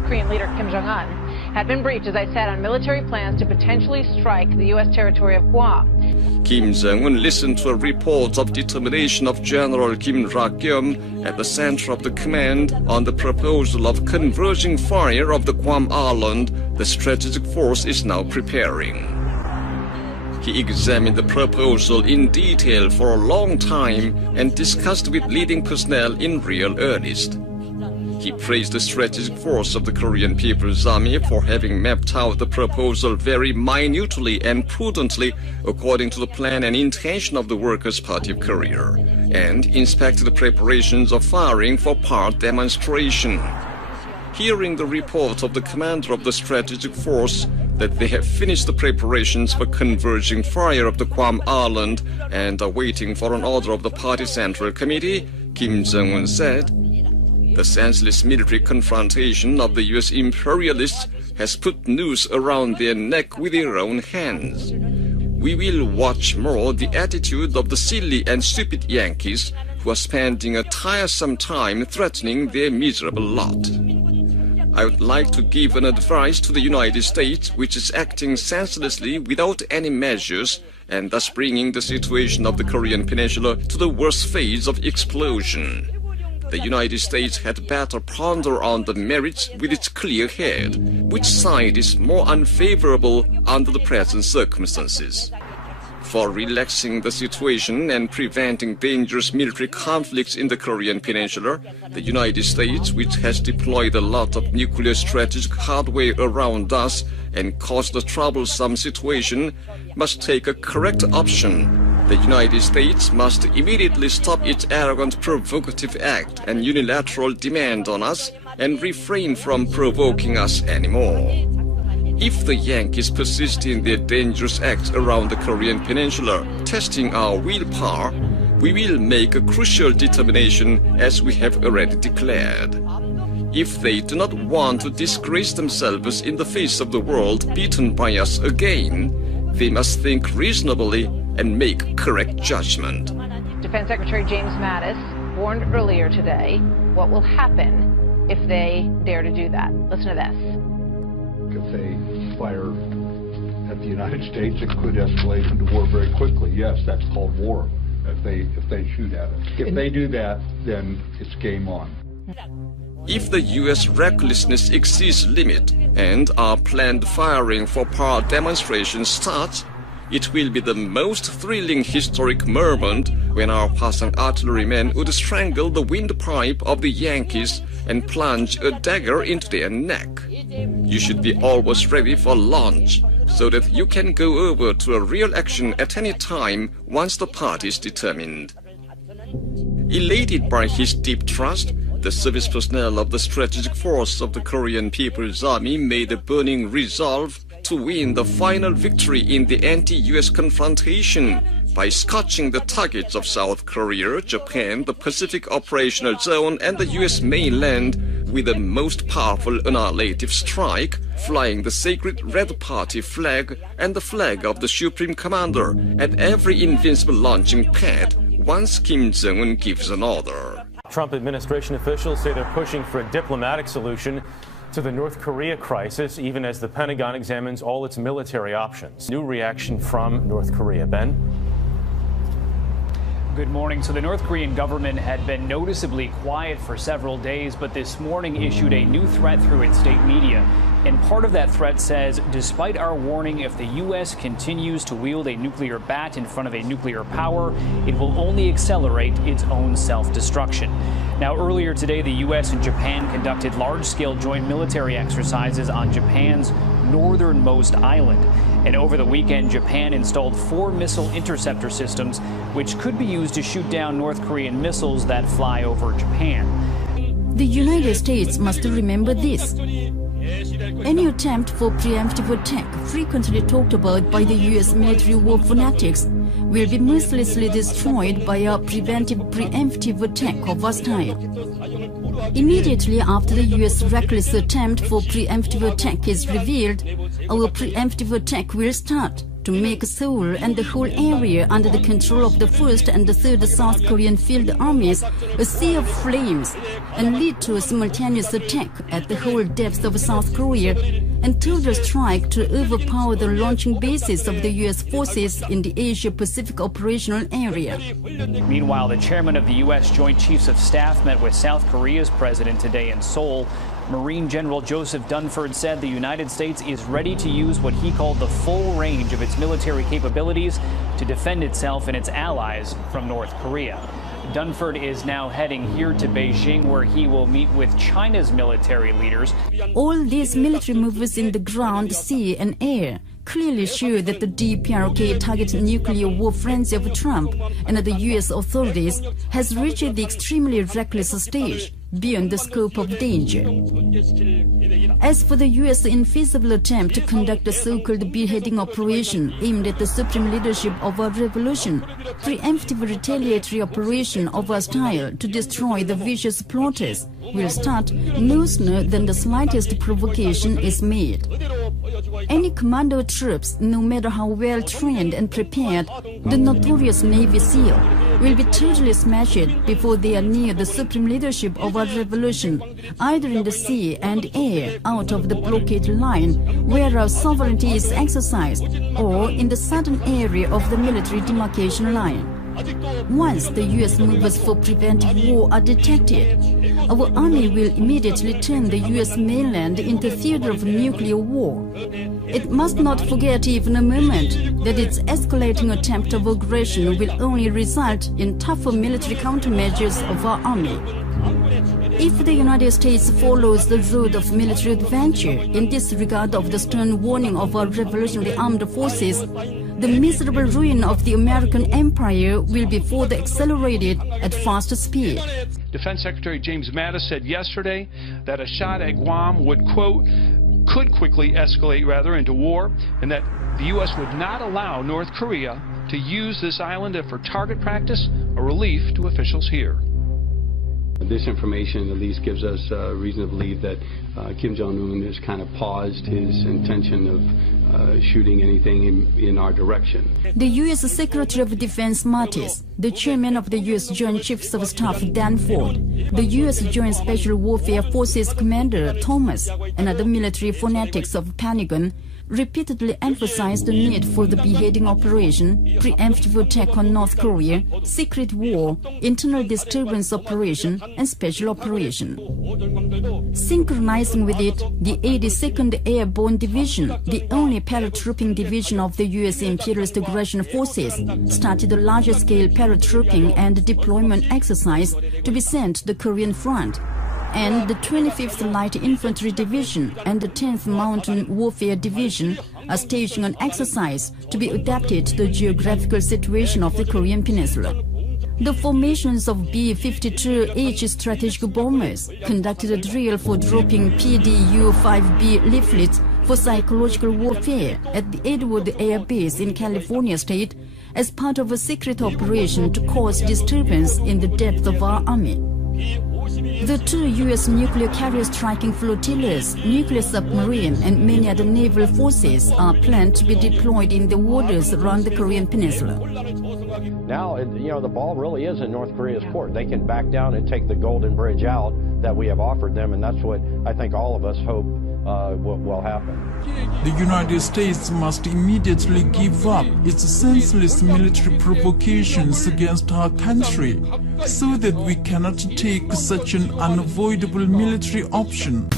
North Korean leader Kim Jong-un had been briefed, as I said, on military plans to potentially strike the U.S. territory of Guam. Kim Jong-un listened to a report of determination of General 𝐷rump at the center of the command on the proposal of converging fire of the Guam Island the strategic force is now preparing. He examined the proposal in detail for a long time and discussed with leading personnel in real earnest. He praised the strategic force of the Korean People's Army for having mapped out the proposal very minutely and prudently according to the plan and intention of the Workers' Party of Korea, and inspected the preparations of firing for part demonstration. Hearing the report of the commander of the strategic force that they have finished the preparations for converging fire of the Guam Island and are waiting for an order of the party central committee, Kim Jong-un said, "The senseless military confrontation of the U.S. imperialists has put noose around their neck with their own hands. We will watch more the attitude of the silly and stupid Yankees who are spending a tiresome time threatening their miserable lot. I would like to give an advice to the United States, which is acting senselessly without any measures and thus bringing the situation of the Korean Peninsula to the worst phase of explosion. The United States had better ponder on the merits with its clear head. Which side is more unfavorable under the present circumstances? For relaxing the situation and preventing dangerous military conflicts in the Korean Peninsula, the United States, which has deployed a lot of nuclear strategic hardware around us and caused a troublesome situation, must take a correct option. The United States must immediately stop its arrogant provocative act and unilateral demand on us and refrain from provoking us anymore. If the Yankees persist in their dangerous acts around the Korean Peninsula, testing our willpower, we will make a crucial determination as we have already declared. If they do not want to disgrace themselves in the face of the world beaten by us again, they must think reasonably and make correct judgment." Defense Secretary James Mattis warned earlier today what will happen if they dare to do that. Listen to this. If they fire at the United States, it could escalate into war very quickly. Yes, that's called war, if they shoot at it. If they do that, then it's game on. If the U.S. recklessness exceeds limit and our planned firing for power demonstrations starts, it will be the most thrilling historic moment when our passing artillerymen would strangle the windpipe of the Yankees and plunge a dagger into their neck. You should be always ready for launch, so that you can go over to a real action at any time once the party is determined. Elated by his deep trust, the service personnel of the strategic force of the Korean People's Army made a burning resolve to win the final victory in the anti-U.S. confrontation by scorching the targets of South Korea, Japan, the Pacific Operational Zone, and the U.S. mainland with the most powerful annihilative strike, flying the sacred Red Party flag and the flag of the Supreme Commander at every invincible launching pad once Kim Jong-un gives an order. Trump administration officials say they're pushing for a diplomatic solution to the North Korea crisis, even as the Pentagon examines all its military options. New reaction from North Korea. Ben? Good morning. So the North Korean government had been noticeably quiet for several days, but this morning issued a new threat through its state media. And part of that threat says, despite our warning, if the U.S. continues to wield a nuclear bat in front of a nuclear power, it will only accelerate its own self-destruction. Now, earlier today, the U.S. and Japan conducted large-scale joint military exercises on Japan's northernmost island. And over the weekend, Japan installed 4 missile interceptor systems, which could be used to shoot down North Korean missiles that fly over Japan. The United States must remember this. Any attempt for preemptive attack, frequently talked about by the U.S. military war fanatics, will be mercilessly destroyed by a preemptive attack of our style. Immediately after the U.S. reckless attempt for preemptive attack is revealed, our preemptive attack will start to make Seoul and the whole area under the control of the 1st and the 3rd South Korean field armies a sea of flames and lead to a simultaneous attack at the whole depth of South Korea and total strike to overpower the launching bases of the U.S. forces in the Asia-Pacific operational area. Meanwhile, the chairman of the U.S. Joint Chiefs of Staff met with South Korea's president today in Seoul. Marine General Joseph Dunford said the United States is ready to use what he called the full range of its military capabilities to defend itself and its allies from North Korea. Dunford is now heading here to Beijing, where he will meet with China's military leaders. All these military moves in the ground, sea and air clearly show that the DPRK target nuclear war frenzy of Trump and the U.S. authorities has reached the extremely reckless stage beyond the scope of danger. As for the U.S. infeasible attempt to conduct a so-called beheading operation aimed at the supreme leadership of our revolution, preemptive retaliatory operation of our style to destroy the vicious plotters will start no sooner than the slightest provocation is made. Any commando troops, no matter how well trained and prepared, the notorious Navy SEAL, will be totally smashed before they are near the supreme leadership of our revolution, either in the sea and air out of the blockade line where our sovereignty is exercised, or in the southern area of the military demarcation line. Once the U.S. moves for preventive war are detected, our army will immediately turn the U.S. mainland into a theater of nuclear war. It must not forget even a moment that its escalating attempt of aggression will only result in tougher military countermeasures of our army. If the United States follows the road of military adventure in disregard of the stern warning of our revolutionary armed forces, the miserable ruin of the American empire will be further accelerated at fast speed. Defense Secretary James Mattis said yesterday that a shot at Guam would, quote, could quickly escalate into war, and that the U.S. would not allow North Korea to use this island for target practice or relief to officials here. This information at least gives us reason to believe that Kim Jong-un has kind of paused his intention of shooting anything in our direction. The U.S. Secretary of Defense Mattis, the chairman of the U.S. Joint Chiefs of Staff Danford, the U.S. Joint Special Warfare Forces Commander Thomas, and other military fanatics of Pentagon repeatedly emphasized the need for the beheading operation, preemptive attack on North Korea, secret war, internal disturbance operation, and special operation. Synchronizing with it, the 82nd Airborne Division, the only paratrooping division of the U.S. imperialist aggression forces, started a larger-scale paratrooping and deployment exercise to be sent to the Korean front. And the 25th Light Infantry Division and the 10th Mountain Warfare Division are staging an exercise to be adapted to the geographical situation of the Korean Peninsula. The formations of B-52H strategic bombers conducted a drill for dropping PDU-5B leaflets for psychological warfare at the Edward Air Base in California State as part of a secret operation to cause disturbance in the depth of our army. The 2 U.S. nuclear carrier striking flotillas, nuclear submarine, and many other naval forces are planned to be deployed in the waters around the Korean Peninsula. Now, the ball really is in North Korea's court. They can back down and take the Golden Bridge out that we have offered them, and that's what I think all of us hope will happen. The United States must immediately give up its senseless military provocations against our country so that we cannot take such an unavoidable military option.